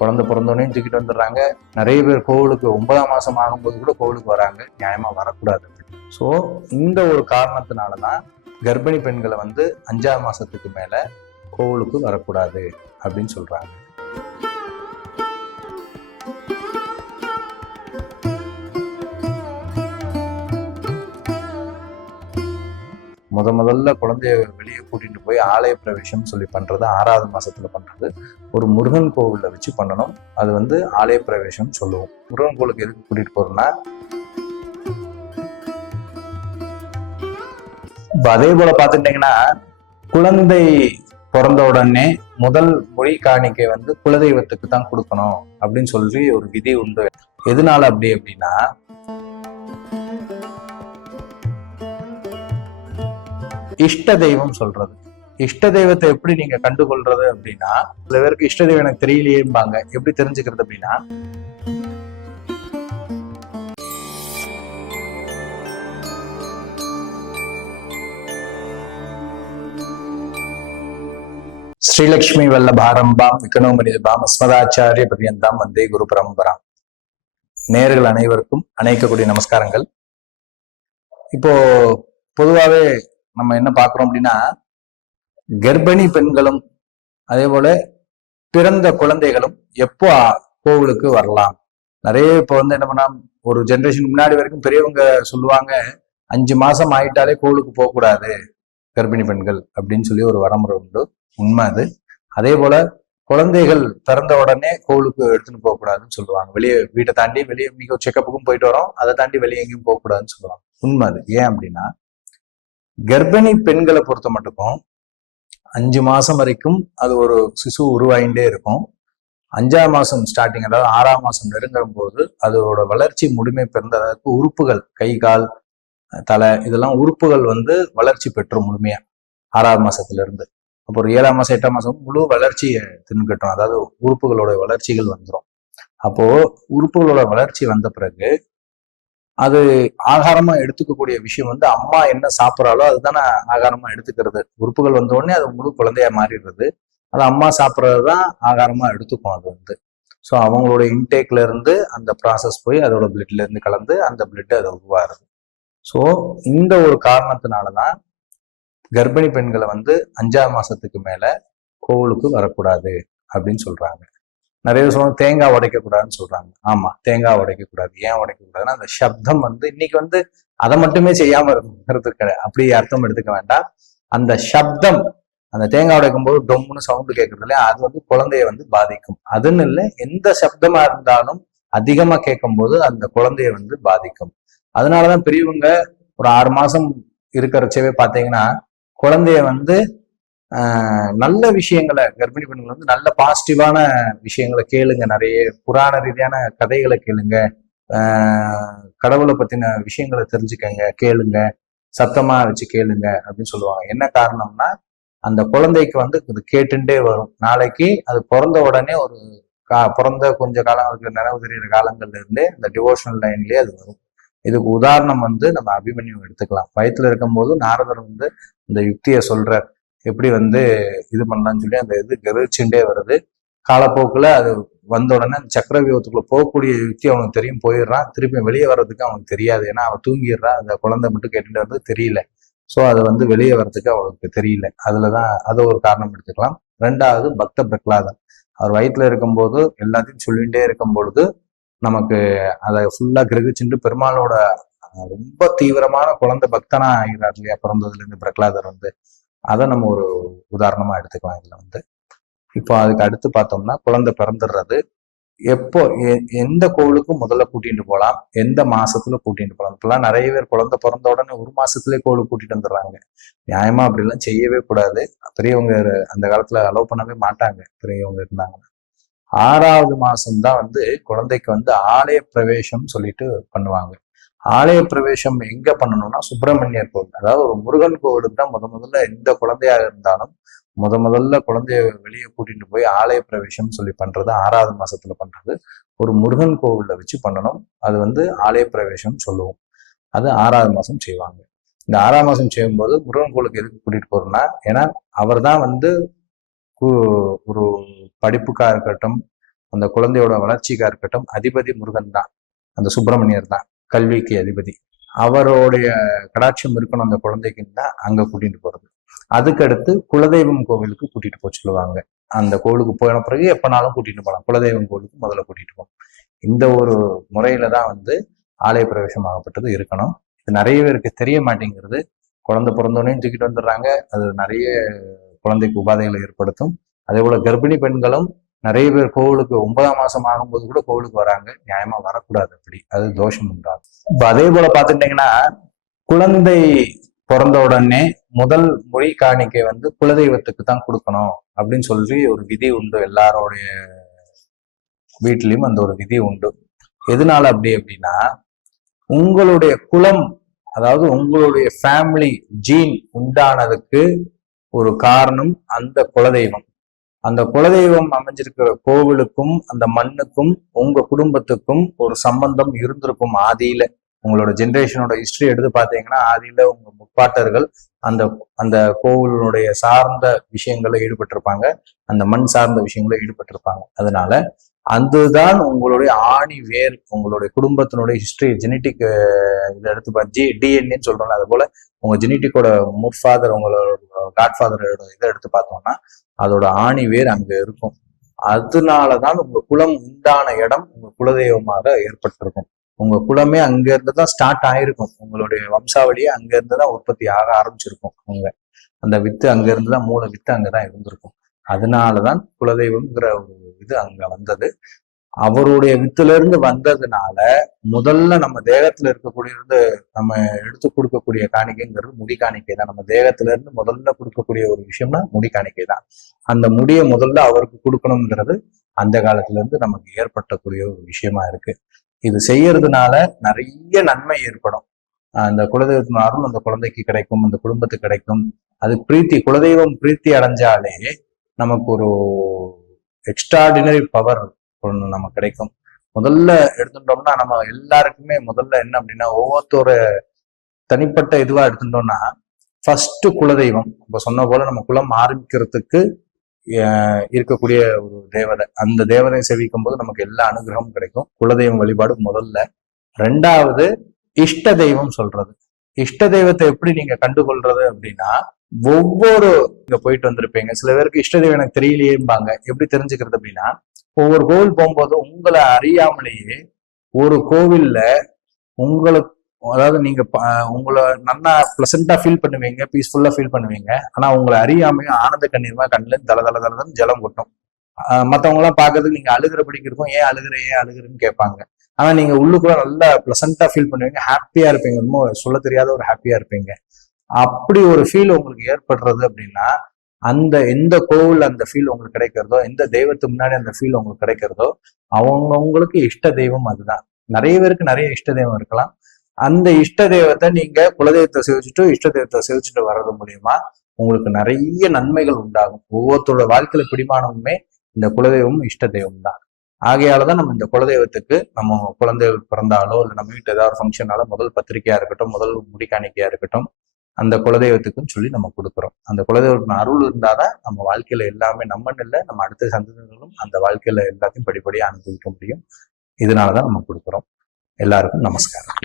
குழந்தை பிறந்தோடனே தூக்கிட்டு வந்துடுறாங்க. நிறைய பேர் கோவிலுக்கு ஒன்பதாம் மாசம் ஆகும்போது கூட கோவிலுக்கு வராங்க. நியாயமா வரக்கூடாது. ஸோ இந்த ஒரு காரணத்தினால தான் கர்ப்பிணி பெண்களை வந்து அஞ்சாம் மாசத்துக்கு மேல கோவிலுக்கு வரக்கூடாது அப்படின்னு சொல்றாங்க. முத முதல்ல குழந்தைய வெளியே கூட்டிட்டு போய் ஆலய பிரவேசம் சொல்லி பண்றது ஆறாவது மாசத்துல பண்றது. ஒரு முருகன் கோவில்ல வச்சு பண்ணணும். அது வந்து ஆலய பிரவேசம் சொல்லுவோம். முருகன் கோவிலுக்கு எதுக்கு கூட்டிட்டு போறோம்னா இப்போ அதே போல பாத்துட்டீங்கன்னா குழந்தை பிறந்த உடனே முதல் மொழி காணிக்கை வந்து குலதெய்வத்துக்கு தான் கொடுக்கணும் அப்படின்னு சொல்லி ஒரு விதி உண்டு. எதனால அப்படி அப்படின்னா இஷ்ட தெய்வம் சொல்றது. இஷ்ட தெய்வத்தை எப்படி நீங்க கண்டுகொள்றது அப்படின்னா சில பேருக்கு இஷ்ட தெய்வம் எனக்கு தெரியலையேம்பாங்க. எப்படி தெரிஞ்சுக்கிறது அப்படின்னா ஸ்ரீலக்ஷ்மி வல்லபாரம்பாம் விக்கனோமனிதபாம் அஸ்மதாச்சாரிய பரியந்தாம் வந்தே குரு பரம்பராம் நேர்கள் அனைவருக்கும் அணைக்கக்கூடிய நமஸ்காரங்கள். இப்போ பொதுவாகவே நம்ம என்ன பார்க்குறோம் அப்படின்னா கர்ப்பிணி பெண்களும் அதே போல பிறந்த குழந்தைகளும் எப்போ கோவிலுக்கு வரலாம்? நிறைய இப்போ வந்து என்ன பண்ணா ஒரு ஜென்ரேஷன் முன்னாடி வரைக்கும் பெரியவங்க சொல்லுவாங்க அஞ்சு மாசம் ஆயிட்டாலே கோவிலுக்கு போகக்கூடாது கர்ப்பிணி பெண்கள் அப்படின்னு சொல்லி ஒரு வரமுறை உண்டு. உண்மை அது. அதே போல குழந்தைகள் பிறந்த உடனே கோவிலுக்கு எடுத்துன்னு போகக்கூடாதுன்னு சொல்லுவாங்க. வெளியே வீட்டை தாண்டி வெளியே மிக செக்கப்புக்கும் போயிட்டு வரோம். அதை தாண்டி வெளியே எங்கேயும் போகக்கூடாதுன்னு சொல்லுவாங்க. உண்மை அது. ஏன் அப்படின்னா கர்ப்பிணி பெண்களை பொறுத்த மட்டுக்கும் அஞ்சு மாசம் வரைக்கும் அது ஒரு சிசு உருவாயிண்டே இருக்கும். அஞ்சாம் மாசம் ஸ்டார்டிங் அதாவது ஆறாம் மாசம் நெருங்கும் போது அதோட வளர்ச்சி முழுமை பிறந்த அதாவது உறுப்புகள் கை கால் தலை இதெல்லாம் உறுப்புகள் வந்து வளர்ச்சி பெற்றும் முழுமையா ஆறாம் மாசத்துல இருந்து அப்போ ஒரு ஏழாம் மாசம் எட்டாம் மாசம் முழு வளர்ச்சியை தின்கட்டும் அதாவது உறுப்புகளோட வளர்ச்சிகள் வந்துடும் அப்போ உறுப்புகளோட வளர்ச்சி வந்த பிறகு அது ஆகாரமா எடுத்துக்கக்கூடிய விஷயம் வந்து அம்மா என்ன சாப்பிட்றாலோ அதுதானே ஆகாரமா எடுத்துக்கிறது. உறுப்புகள் வந்தோடனே அது முழு குழந்தையா மாறிடுறது. அது அம்மா சாப்பிட்றது தான் ஆகாரமா எடுத்துக்கும் அது வந்து. ஸோ அவங்களோட இன்டேக்ல இருந்து அந்த ப்ராசஸ் போய் அதோட பிளட்ல இருந்து கலந்து அந்த பிளட் அதை உருவாருது ஸோ இந்த ஒரு காரணத்தினால தான் கர்ப்பிணி பெண்களை வந்து அஞ்சாம் மாசத்துக்கு மேல கோவிலுக்கு வரக்கூடாது அப்படின்னு சொல்றாங்க. நிறைய சொல்லுவாங்க தேங்காய் உடைக்கக்கூடாதுன்னு சொல்றாங்க. ஆமா தேங்காய் உடைக்க கூடாது ஏன் உடைக்கக்கூடாதுன்னா அந்த சப்தம் வந்து இன்னைக்கு வந்து அதை மட்டுமே செய்யாம இருக்கிறதுக்கு அப்படி அர்த்தம் எடுத்துக்க வேண்டாம். அந்த சப்தம் அந்த தேங்காய் உடைக்கும் போது டொம்னு சவுண்டு கேட்கறது இல்லையா? அது வந்து குழந்தைய வந்து பாதிக்கும். அதுன்னு இல்லை எந்த சப்தமா இருந்தாலும் அதிகமா கேட்கும் போது அந்த குழந்தைய வந்து பாதிக்கும். அதனாலதான் பெரியவங்க ஒரு ஆறு மாசம் இருக்கிறச்சவே பாத்தீங்கன்னா குழந்தைய வந்து நல்ல விஷயங்களை கர்ப்பிணி பெண்கள் வந்து நல்ல பாசிட்டிவான விஷயங்களை கேளுங்க நிறைய. புராண ரீதியான கதைகளை கேளுங்க. கடவுளை பத்தின விஷயங்களை தெரிஞ்சுக்கங்க கேளுங்க. சத்தமா வச்சு கேளுங்க அப்படின்னு சொல்லுவாங்க. என்ன காரணம்னா அந்த குழந்தைக்கு வந்து இது கேட்டுண்டே வரும். நாளைக்கு அது பிறந்த உடனே ஒரு கா பிறந்த கொஞ்ச காலங்களுக்கு நினைவு தெரிகிற காலங்கள்ல இருந்தே இந்த டிவோஷனல் லைன்லயே அது வரும். இதுக்கு உதாரணம் வந்து நம்ம அபிமன்யம் எடுத்துக்கலாம். வயிற்றுல இருக்கும்போது நாரதர் வந்து இந்த யுக்தியை சொல்றார். எப்படி வந்து இது பண்ணலாம்னு சொல்லி அந்த இது கெரிச்சுட்டே வருது. காலப்போக்கில் அது வந்த உடனே அந்த சக்கரவியூகத்துக்குள்ள போகக்கூடிய யுக்தி அவனுக்கு தெரியும் போயிடுறான். திருப்பி வெளியே வர்றதுக்கு அவனுக்கு தெரியாது. ஏன்னா அவன் தூங்கிடுறான் அந்த குழந்தை மட்டும் கேட்டுட்டு வந்து தெரியல. ஸோ அது வந்து வெளியே வர்றதுக்கு அவனுக்கு தெரியல. அதில் தான் அதை ஒரு காரணம் எடுத்துக்கலாம். ரெண்டாவது பக்த பிரகலாதன். அவர் வயிற்றுல இருக்கும்போது எல்லாத்தையும் சொல்லிகிட்டே இருக்கும் பொழுது நமக்கு அதை ஃபுல்லாக கிரகிச்சுட்டு பெருமாளோட ரொம்ப தீவிரமான குழந்தை பக்தனா ஆகிறார் இல்லையா? பிறந்ததுலேருந்து பிரகலாதர் வந்து. அதை நம்ம ஒரு உதாரணமா எடுத்துக்கலாம் இதுல வந்து. இப்போ அதுக்கு அடுத்து பார்த்தோம்னா குழந்தை பிறந்துடுறது. எப்போ எந்த கோவிலுக்கும் முதல்ல கூட்டிட்டு போகலாம்? எந்த மாசத்துல கூட்டிட்டு போகலாம்? இப்பெல்லாம் நிறைய பேர் குழந்தை பிறந்த உடனே ஒரு மாசத்துலேயே கோவிலுக்கு கூட்டிட்டு வந்துடுறாங்க. நியாயமா அப்படிலாம் செய்யவே கூடாது. பெரியவங்க அந்த காலத்துல அலோவ் பண்ணவே மாட்டாங்க பெரியவங்க இருந்தாங்கன்னா. ஆறாவது மாசம் தான் வந்து குழந்தைக்கு வந்து ஆலய பிரவேசம் சொல்லிட்டு பண்ணுவாங்க. ஆலய பிரவேசம் எங்க பண்ணணும்னா சுப்பிரமணியர் கோவில். அதாவது ஒரு முருகன் கோவிலுக்கு தான் முத முதல்ல எந்த குழந்தையாக இருந்தாலும் முத முதல்ல குழந்தைய வெளியே கூட்டிட்டு போய் ஆலய பிரவேசம் சொல்லி பண்றது ஆறாவது மாசத்துல பண்றது ஒரு முருகன் கோவில்ல வச்சு பண்ணணும். அது வந்து ஆலய பிரவேசம் சொல்லுவோம். அது ஆறாவது மாசம் செய்வாங்க. இந்த ஆறாம் மாசம் செய்யும்போது முருகன் கோவிலுக்கு எதுக்கு கூட்டிட்டு போறோம்னா ஏன்னா அவர் தான் வந்து ஒரு படிப்புக்கா இருக்கட்டும் அந்த குழந்தையோட வளர்ச்சிக்கா இருக்கட்டும் அதிபதி முருகன் தான். அந்த சுப்பிரமணியர் தான். கல்விக்கு அதிபதி. அவருடைய கடாட்சியம் இருக்கணும் அந்த குழந்தைக்குன்னா அங்கே அங்க கூட்டிட்டு போறது. அதுக்கடுத்து குலதெய்வம் கோவிலுக்கு கூட்டிட்டு போக சொல்லுவாங்க. அந்த கோவிலுக்கு போன பிறகு எப்பனாலும் கூட்டிட்டு போகலாம் குலதெய்வம் கோவிலுக்கு முதல்ல கூட்டிட்டு போகணும். இந்த ஒரு முறையில தான் வந்து ஆலய பிரவேசம் ஆகப்பட்டது இருக்கணும். இது நிறைய பேருக்கு தெரிய மாட்டேங்கிறது. குழந்தை பிறந்தோடனே தூக்கிட்டு வந்துடுறாங்க. அது நிறைய குழந்தைக்கு உபாதைகளை ஏற்படுத்தும். அதே போல கர்ப்பிணி பெண்களும் நிறைய பேர் கோவிலுக்கு ஒன்பதாம் மாசம் ஆகும்போது கூட கோவிலுக்கு வராங்க. நியாயமா வரக்கூடாது அப்படி. அது தோஷம் உண்டாகும். இப்ப அதே போல பாத்துட்டீங்கன்னா குழந்தை பிறந்த உடனே முதல் மொழி காணிக்கை வந்து குலதெய்வத்துக்கு தான் கொடுக்கணும் அப்படின்னு சொல்லி ஒரு விதி உண்டு. எல்லாரோடைய வீட்லயும் அந்த ஒரு விதி உண்டு. எதனால அப்படி அப்படின்னா உங்களுடைய குலம் அதாவது உங்களுடைய ஃபேமிலி ஜீன் உண்டானதுக்கு ஒரு காரணம் அந்த குலதெய்வம். அந்த குலதெய்வம் அமைஞ்சிருக்கிற கோவிலுக்கும் அந்த மண்ணுக்கும் உங்க குடும்பத்துக்கும் ஒரு சம்பந்தம் இருந்திருக்கும் ஆதியில. உங்களோட ஜென்ரேஷனோட ஹிஸ்டரி எடுத்து பார்த்தீங்கன்னா ஆதியில உங்க முப்பாட்டர்கள் அந்த அந்த கோவிலுடைய சார்ந்த விஷயங்கள ஈடுபட்டிருப்பாங்க. அந்த மண் சார்ந்த விஷயங்கள ஈடுபட்டிருப்பாங்க. அதனால அதுதான் உங்களுடைய ஆணி வேர் உங்களுடைய குடும்பத்தினுடைய ஹிஸ்டரி ஜெனட்டிக் இதை எடுத்து பார்த்து ஜி டிஎன்ஏன்னு சொல்றோம்ல அது போல உங்க ஜெனட்டிக்கோட முர்ஃபாதர் உங்களோட காட்ஃபாதரோட இதை எடுத்து பார்த்தோம்னா அதோட ஆணி வேர் அங்க இருக்கும். அதனாலதான் உங்க குலம் உண்டான இடம் உங்க குலதெய்வமாக ஏற்பட்டிருக்கும். உங்க குலமே அங்க இருந்து தான் ஸ்டார்ட் ஆயிருக்கும். உங்களுடைய வம்சாவளியே அங்க இருந்து தான் உற்பத்தி ஆக ஆரம்பிச்சிருக்கும் அவங்க. அந்த வித்து அங்க இருந்து தான் மூல வித்து அங்கதான் இருந்திருக்கும். அதனாலதான் குலதெய்வம்ங்கிற ஒரு இது அங்க வந்தது. அவருடைய வித்துல இருந்து வந்ததுனால முதல்ல நம்ம தேகத்துல இருக்கக்கூடிய இருந்து நம்ம எடுத்து கொடுக்கக்கூடிய காணிக்கைங்கிறது முடி காணிக்கை தான். நம்ம தேகத்துல இருந்து முதல்ல கொடுக்கக்கூடிய ஒரு விஷயம்னா முடி காணிக்கை தான். அந்த முடியை முதல்ல அவருக்கு கொடுக்கணுங்கிறது அந்த காலத்துல இருந்து நமக்கு ஏற்பட்டக்கூடிய ஒரு விஷயமா இருக்கு. இது செய்யறதுனால நிறைய நன்மை ஏற்படும். அந்த குலதெய்வத்தின் அருள் அந்த குழந்தைக்கு கிடைக்கும் அந்த குடும்பத்துக்கு கிடைக்கும். அது பிரீத்தி குலதெய்வம் பிரீத்தி அடைஞ்சாலே நமக்கு ஒரு எக்ஸ்ட்ராடினரி பவர் ஒன்று நம்ம கிடைக்கும். முதல்ல எடுத்துட்டோம்னா நம்ம எல்லாருக்குமே முதல்ல என்ன அப்படின்னா ஒவ்வொருத்தோட தனிப்பட்ட இதுவா எடுத்துட்டோம்னா ஃபர்ஸ்ட் குலதெய்வம். இப்போ சொன்ன போல நம்ம குலம் ஆரம்பிக்கிறதுக்கு இருக்கக்கூடிய ஒரு தேவதை. அந்த தேவதையை செவிக்கும் போது நமக்கு எல்லா அனுகிரகமும் கிடைக்கும். குலதெய்வம் வழிபாடு முதல்ல. ரெண்டாவது இஷ்ட தெய்வம் சொல்றது. இஷ்ட தெய்வத்தை எப்படி நீங்க கண்டுகொள்றது அப்படின்னா ஒவ்வொரு இங்க போயிட்டு வந்திருப்பீங்க. சில பேருக்கு இஷ்ட தெய்வம் எனக்கு தெரியலையேம்பாங்க. எப்படி தெரிஞ்சுக்கிறது அப்படின்னா ஒவ்வொரு கோவில் போகும்போது உங்களை அறியாமலேயே ஒரு கோவில்ல உங்களுக்கு அதாவது நீங்க உங்களை நல்லா பிளசண்டா ஃபீல் பண்ணுவீங்க பீஸ்ஃபுல்லா ஃபீல் பண்ணுவீங்க. ஆனா உங்களை அறியாமையும் ஆனந்த கண்ணீர்மா கண்ணுல தல தல தலன்னு ஜலம் கொட்டும். மற்றவங்களாம் பார்க்கறதுக்கு எல்லாம் பாக்குறதுக்கு நீங்க அழுகிறபடிக்கு இருக்கும் ஏன் அழுகுற ஏன் அழுகிறன்னு கேட்பாங்க. ஆனா நீங்க உள்ளுக்குள்ள நல்லா பிளசண்டா ஃபீல் பண்ணுவீங்க ஹாப்பியா இருப்பீங்க. ரொம்ப சொல்ல தெரியாத ஒரு ஹாப்பியா இருப்பீங்க. அப்படி ஒரு ஃபீல் உங்களுக்கு ஏற்படுறது அப்படின்னா அந்த எந்த கோவில் அந்த ஃபீல் உங்களுக்கு கிடைக்கிறதோ எந்த தெய்வத்துக்கு முன்னாடி அந்த ஃபீல் உங்களுக்கு கிடைக்கிறதோ அவங்கவுங்களுக்கு இஷ்ட தெய்வம் அதுதான். நிறைய பேருக்கு நிறைய இஷ்ட தெய்வம் இருக்கலாம். அந்த இஷ்ட தெய்வத்தை நீங்க குலதெய்வத்தை சேவிச்சுட்டு இஷ்ட தெய்வத்தை சேவிச்சுட்டு வர்றது மூலியமா உங்களுக்கு நிறைய நன்மைகள் உண்டாகும். ஒவ்வொருத்தரோட வாழ்க்கையில பிடிமானமுமே இந்த குலதெய்வம் இஷ்ட தெய்வம் தான். ஆகையாலதான் நம்ம இந்த குலதெய்வத்துக்கு நம்ம குழந்தைகள் பிறந்தாலோ இல்லை நம்ம வீட்டு ஏதாவது ஒரு ஃபங்க்ஷனால முதல் பத்திரிக்கையா இருக்கட்டும் முதல் முடிக்காணிக்கையா இருக்கட்டும் அந்த குலதெய்வத்துக்குன்னு சொல்லி நம்ம கொடுக்குறோம். அந்த குலதெய்வத்தின் அருள் இருந்தாதான் நம்ம வாழ்க்கையில எல்லாமே நம்மன்னு இல்லை நம்ம அடுத்த சந்ததிகளும் அந்த வாழ்க்கையில எல்லாத்தையும் படிப்படியாக அனுபவிக்க முடியும். இதனாலதான் நம்ம கொடுக்குறோம். எல்லாருக்கும் நமஸ்காரம்.